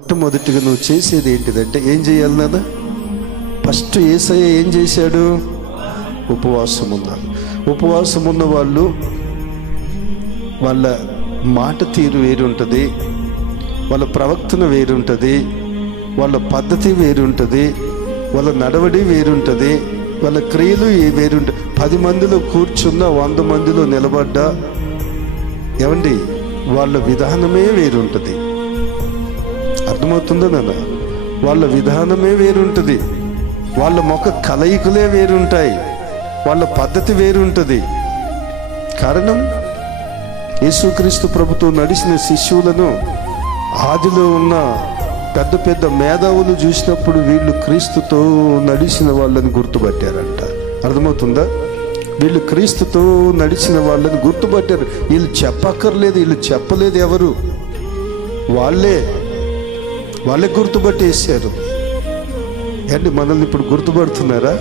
మొట్టమొదటిగా నువ్వు చేసేది ఏంటిదంటే ఏం చేయాలి నాన్న? ఫస్ట్ యేసయ్య ఏం చేశాడు? ఉపవాసం ఉన్నారు. ఉపవాసం ఉన్న వాళ్ళు వాళ్ళ మాట తీరు వేరుంటుంది, వాళ్ళ ప్రవర్తన వేరుంటుంది, వాళ్ళ పద్ధతి వేరుంటుంది, వాళ్ళ నడవడి వేరుంటుంది, వాళ్ళ క్రియలు వేరుంటుంది. 10 మందిలో కూర్చున్న 100 మందిలో నిలబడ్డా ఏమండి వాళ్ళ విధానమే వేరుంటుంది. అర్థమవుతుందా నాన్న? వాళ్ళ విధానమే వేరుంటుంది, వాళ్ళ ముఖ కలయికలే వేరుంటాయి, వాళ్ళ పద్ధతి వేరుంటుంది. కారణం యేసుక్రీస్తు ప్రభుతో నడిచిన శిష్యులను ఆదిలో ఉన్న పెద్ద పెద్ద మేధావులు చూసినప్పుడు వీళ్ళు క్రీస్తుతో నడిచిన వాళ్ళని గుర్తుపట్టారంట. అర్థమవుతుందా? వీళ్ళు క్రీస్తుతో నడిచిన వాళ్ళని గుర్తుపట్టారు. వీళ్ళు చెప్పక్కర్లేదు, వీళ్ళు చెప్పలేదు, ఎవరు వాళ్ళే గుర్తుపట్టేశారు. ఏంటి మనల్ని ఇప్పుడు గుర్తుపడుతున్నారా?